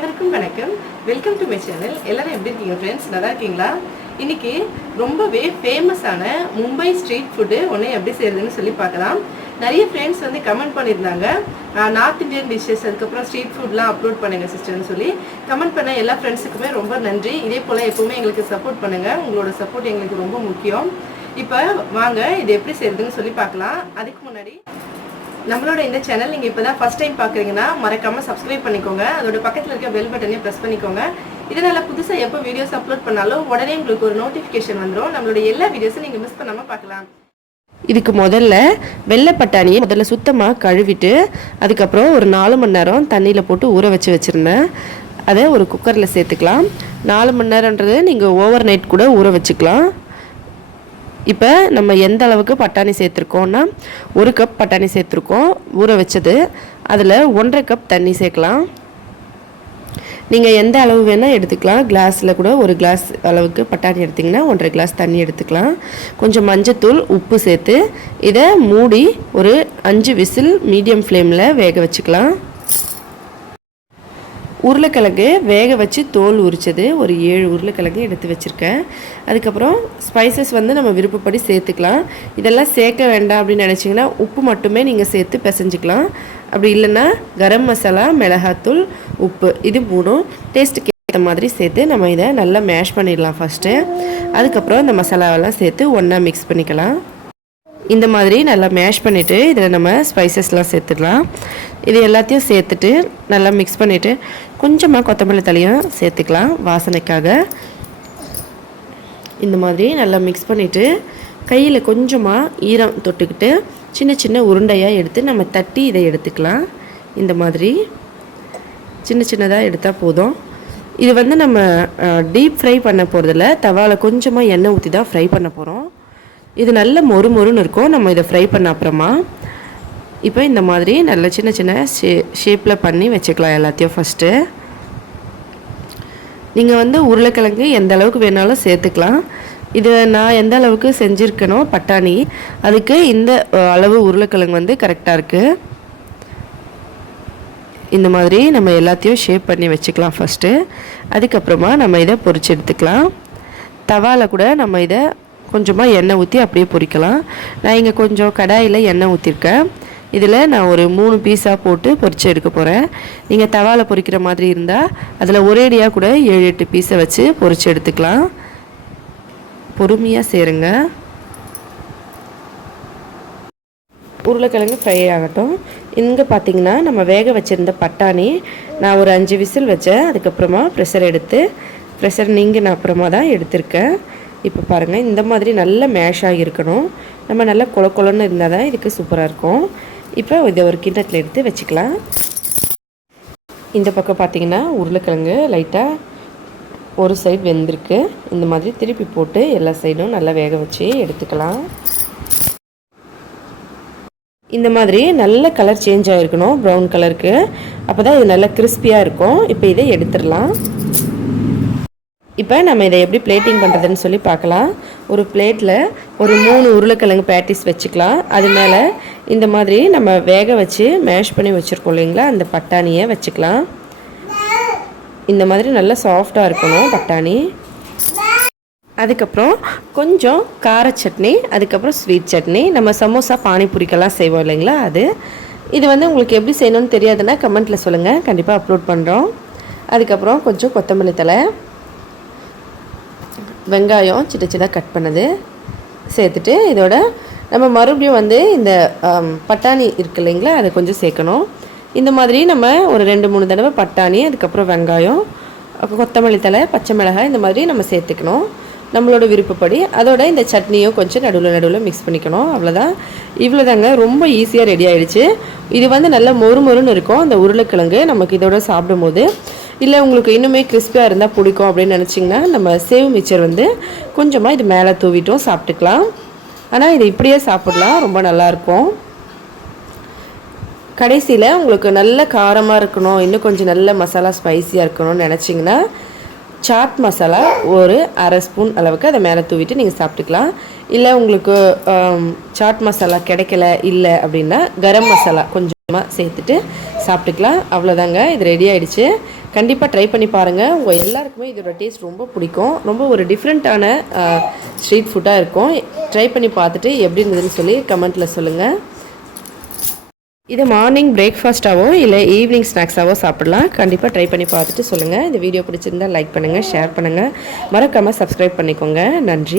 அனைவருக்கும் வணக்கம். Welcome to my channel. எல்லாரும் எப்படி இருக்கீங்க ஃப்ரெண்ட்ஸ்? நல்லா இருக்கீங்களா? இன்னைக்கு ரொம்பவே ஃபேமஸான மும்பை ஸ்ட்ரீட் ஃபுட்டு ஒன்று எப்படி செய்யறதுன்னு சொல்லி பார்க்கலாம். நிறைய ஃப்ரெண்ட்ஸ் வந்து கமெண்ட் பண்ணியிருந்தாங்க, நார்த் இந்தியன் டிஷ்ஷஸ் அதுக்கப்புறம் ஸ்ட்ரீட் ஃபுட்லாம் அப்லோட் பண்ணுங்க சிஸ்டர்னு சொல்லி. கமெண்ட் பண்ண எல்லா ஃப்ரெண்ட்ஸுக்குமே ரொம்ப நன்றி. இதே போல் எப்போவுமே எங்களுக்கு சப்போர்ட் பண்ணுங்கள். உங்களோட சப்போர்ட் எங்களுக்கு ரொம்ப முக்கியம். இப்போ வாங்க இது எப்படி செய்யறதுன்னு சொல்லி பார்க்கலாம். அதுக்கு முன்னாடி நம்மளோட இந்த சேனல் நீங்கள் இப்போ தான் ஃபஸ்ட் டைம் பார்க்குறீங்கன்னா மறக்காமல் சப்ஸ்கிரைப் பண்ணிக்கோங்க. அதோட பக்கத்தில் இருக்க பெல் பட்டனையும் ப்ரெஸ் பண்ணிக்கோங்க. இதனால் புதுசாக எப்போ வீடியோஸ் அப்லோட் பண்ணாலும் உடனே உங்களுக்கு ஒரு நோட்டிஃபிகேஷன் வந்துடும். நம்மளோட எல்லா வீடியோஸும் நீங்கள் மிஸ் பண்ணாமல் பார்க்கலாம். இதுக்கு முதல்ல வெள்ளை பட்டாணியை முதல்ல சுத்தமாக கழுவிட்டு அதுக்கப்புறம் ஒரு 4 மணி நேரம் தண்ணியில் போட்டு ஊற வச்சுருந்தேன். அதை ஒரு குக்கரில் சேர்த்துக்கலாம். 4 மணி நேரன்றது நீங்கள் ஓவர் நைட் கூட ஊற வச்சுக்கலாம். இப்போ நம்ம எந்த அளவுக்கு பட்டாணி சேர்த்துருக்கோன்னா 1 கப் பட்டாணி சேர்த்துருக்கோம் ஊற வச்சது. அதில் 1.5 கப் தண்ணி சேர்க்கலாம். நீங்கள் எந்த அளவு வேணால் எடுத்துக்கலாம். கிளாஸில் கூட ஒரு கிளாஸ் அளவுக்கு பட்டாணி எடுத்திங்கன்னா 1.5 கிளாஸ் தண்ணி எடுத்துக்கலாம். கொஞ்சம் மஞ்சத்தூள், உப்பு சேர்த்து இதை மூடி ஒரு 5 விசில் மீடியம் ஃப்ளேமில் வேக வச்சுக்கலாம். உருளைக்கிழங்கு வேக வச்சு தோல் உரித்தது ஒரு 7 உருளைக்கிழங்கு எடுத்து வச்சுருக்கேன். அதுக்கப்புறம் ஸ்பைசஸ் வந்து நம்ம விருப்பப்படி சேர்த்துக்கலாம். இதெல்லாம் சேர்க்க வேண்டாம் அப்படின்னு நினச்சிங்கன்னா உப்பு மட்டுமே நீங்கள் சேர்த்து பிசைஞ்சிக்கலாம். அப்படி இல்லைன்னா கரம் மசாலா, மிளகாத்தூள், உப்பு இது 3 டேஸ்ட்டுக்கு ஏற்ற மாதிரி சேர்த்து நம்ம இதை நல்லா மேஷ் பண்ணிடலாம் ஃபஸ்ட்டு. அதுக்கப்புறம் இந்த மசாலாவெல்லாம் சேர்த்து ஒன்றா மிக்ஸ் பண்ணிக்கலாம். இந்த மாதிரி நல்லா மேஷ் பண்ணிவிட்டு இதில் நம்ம ஸ்பைசஸ்லாம் சேர்த்துடலாம். இது எல்லாத்தையும் சேர்த்துட்டு நல்லா மிக்ஸ் பண்ணிவிட்டு கொஞ்சமாக கொத்தமல்லி தழையும் சேர்த்துக்கலாம் வாசனைக்காக. இந்த மாதிரி நல்லா மிக்ஸ் பண்ணிவிட்டு கையில் கொஞ்சமாக ஈரம் தொட்டுக்கிட்டு சின்ன சின்ன உருண்டையாக எடுத்து நம்ம தட்டி இதை எடுத்துக்கலாம். இந்த மாதிரி சின்ன சின்னதாக எடுத்தால் போதும். இது வந்து நம்ம டீப் ஃப்ரை பண்ண போகிறதில்ல, தவாவில் கொஞ்சமாக எண்ணெய் ஊற்றி தான் ஃப்ரை பண்ண போகிறோம். இது நல்ல மொறு மொறுன்னு இருக்கும் நம்ம இதை ஃப்ரை பண்ண அப்புறமா. இப்போ இந்த மாதிரி நல்ல சின்ன சின்ன ஷேப்பில் பண்ணி வச்சுக்கலாம் எல்லாத்தையும் ஃபஸ்ட்டு. நீங்கள் வந்து உருளைக்கிழங்கு எந்த அளவுக்கு வேணாலும் சேர்த்துக்கலாம். இது நான் எந்த அளவுக்கு செஞ்சுருக்கேனோ பட்டாணி, அதுக்கு இந்த அளவு உருளைக்கிழங்கு வந்து கரெக்டாக இருக்குது. இந்த மாதிரி நம்ம எல்லாத்தையும் ஷேப் பண்ணி வச்சுக்கலாம் ஃபஸ்ட்டு. அதுக்கப்புறமா நம்ம இதை பொரிச்சு எடுத்துக்கலாம். தவாவில் கூட நம்ம இதை கொஞ்சமாக எண்ணெய் ஊற்றி அப்படியே பொரிக்கலாம். நான் இங்கே கொஞ்சம் கடாயில் எண்ணெய் ஊற்றிருக்கேன். இதில் நான் ஒரு 3 பீஸாக போட்டு பொரிச்சு எடுக்க போகிறேன். நீங்கள் தவாவில் பொரிக்கிற மாதிரி இருந்தால் அதில் ஒரேடியாக கூட 7-8 பீஸை வச்சு பொரிச்சு எடுத்துக்கலாம். பொறுமையாக சேருங்க. உருளைக்கிழங்கு ஃப்ரை ஆகட்டும். இங்கே பார்த்திங்கன்னா நம்ம வேக வச்சுருந்த பட்டாணி நான் ஒரு 5 விசில் வச்சேன். அதுக்கப்புறமா ப்ரெஷர் நீங்கின அப்புறமா தான் எடுத்திருக்கேன். இப்போ பாருங்கள், இந்த மாதிரி நல்ல மேஷ் ஆகியிருக்கணும். நம்ம நல்லா கொலன்னு இருந்தால் தான் இதுக்கு சூப்பராக இருக்கும். இப்போ இதை ஒரு கிண்ணத்தில் எடுத்து வச்சுக்கலாம். இந்த பக்கம் பார்த்திங்கன்னா உருளைக்கிழங்கு லைட்டாக ஒரு சைடு வெந்திருக்கு. இந்த மாதிரி திருப்பி போட்டு எல்லா சைடும் நல்லா வேக வச்சு எடுத்துக்கலாம். இந்த மாதிரி நல்ல கலர் சேஞ்ச் ஆகிருக்கணும், ப்ரௌன் கலருக்கு. அப்போ தான் இது நல்லா கிறிஸ்பியாக இருக்கும். இப்போ இதை எடுத்துடலாம். இப்போ நம்ம இதை எப்படி பிளேட்டிங் பண்ணுறதுன்னு சொல்லி பார்க்கலாம். ஒரு பிளேட்டில் ஒரு 3 உருளைக்கிழங்கு பேட்டிஸ் வச்சுக்கலாம். அது மேலே இந்த மாதிரி நம்ம வேக வச்சு மேஷ் பண்ணி வச்சுருக்கோம் இல்லைங்களா, அந்த பட்டாணியை வச்சுக்கலாம். இந்த மாதிரி நல்லா சாஃப்டாக இருக்கணும் பட்டாணி. அதுக்கப்புறம் கொஞ்சம் கார சட்னி, அதுக்கப்புறம் ஸ்வீட் சட்னி. நம்ம சமோசா, பானிபூரிக்கெல்லாம் செய்வோம் இல்லைங்களா, அது. இது வந்து உங்களுக்கு எப்படி செய்யணும்னு தெரியாதுன்னா கமெண்ட்டில் சொல்லுங்கள், கண்டிப்பாக அப்லோட் பண்ணுறோம். அதுக்கப்புறம் கொஞ்சம் கொத்தமல்லி தழை, வெங்காயம் சின்ன சின்னதாக கட் பண்ணது சேர்த்துட்டு இதோட நம்ம மறுபடியும் வந்து இந்த பட்டாணி இருக்குது இல்லைங்களா, அதை கொஞ்சம் சேர்க்கணும். இந்த மாதிரி நம்ம ஒரு 2-3 தடவை பட்டாணி, அதுக்கப்புறம் வெங்காயம், கொத்தமல்லி தழை, பச்சை மிளகாய் இந்த மாதிரி நம்ம சேர்த்துக்கணும் நம்மளோட விருப்பப்படி. அதோட இந்த சட்னியும் கொஞ்சம் நடுவில் மிக்ஸ் பண்ணிக்கணும். அவ்வளோதான். இவ்வளோதாங்க, ரொம்ப ஈஸியாக ரெடி ஆகிடுச்சு. இது வந்து நல்லா மொறுன்னு இருக்கும் அந்த உருளைக்கிழங்கு நமக்கு இதோட சாப்பிடும்போது. இல்லை உங்களுக்கு இன்னுமே கிறிஸ்பியாக இருந்தால் பிடிக்கும் அப்படின்னு நினச்சிங்கன்னா நம்ம சேவ் மிச்சர் வந்து கொஞ்சமாக இது மேலே தூவிட்டும் சாப்பிட்டுக்கலாம். ஆனால் இதை இப்படியே சாப்பிடலாம், ரொம்ப நல்லாயிருக்கும். கடைசியில் உங்களுக்கு நல்ல காரமாக இருக்கணும், இன்னும் கொஞ்சம் நல்ல மசாலா ஸ்பைஸியாக இருக்கணும்னு நினச்சிங்கன்னா சாட் மசாலா ஒரு 1/2 ஸ்பூன் அளவுக்கு அதை மேலே தூவிட்டு நீங்கள் சாப்பிட்டுக்கலாம். இல்லை உங்களுக்கு சாட் மசாலா கிடைக்கல இல்லை அப்படின்னா கரம் மசாலா கொஞ்சமாக சேர்த்துட்டு சாப்பிட்டுக்கலாம். அவ்வளோதாங்க, இது ரெடி ஆகிடுச்சு. கண்டிப்பாக ட்ரை பண்ணி பாருங்கள். உங்கள் எல்லாருக்குமே இதோட டேஸ்ட் ரொம்ப பிடிக்கும். ரொம்ப ஒரு டிஃப்ரெண்ட்டான ஸ்ட்ரீட் ஃபுட்டாக இருக்கும். ட்ரை பண்ணி பார்த்துட்டு எப்படி இருந்ததுன்னு சொல்லி கமெண்ட்டில் சொல்லுங்கள். இதை மார்னிங் பிரேக்ஃபாஸ்ட்டாவோ இல்லை ஈவினிங் ஸ்நாக்ஸாவோ சாப்பிடலாம். கண்டிப்பாக ட்ரை பண்ணி பார்த்துட்டு சொல்லுங்கள். இந்த வீடியோ பிடிச்சிருந்தால் லைக் பண்ணுங்கள், ஷேர் பண்ணுங்கள், மறக்காமல் சப்ஸ்கிரைப் பண்ணிக்கோங்க. நன்றி.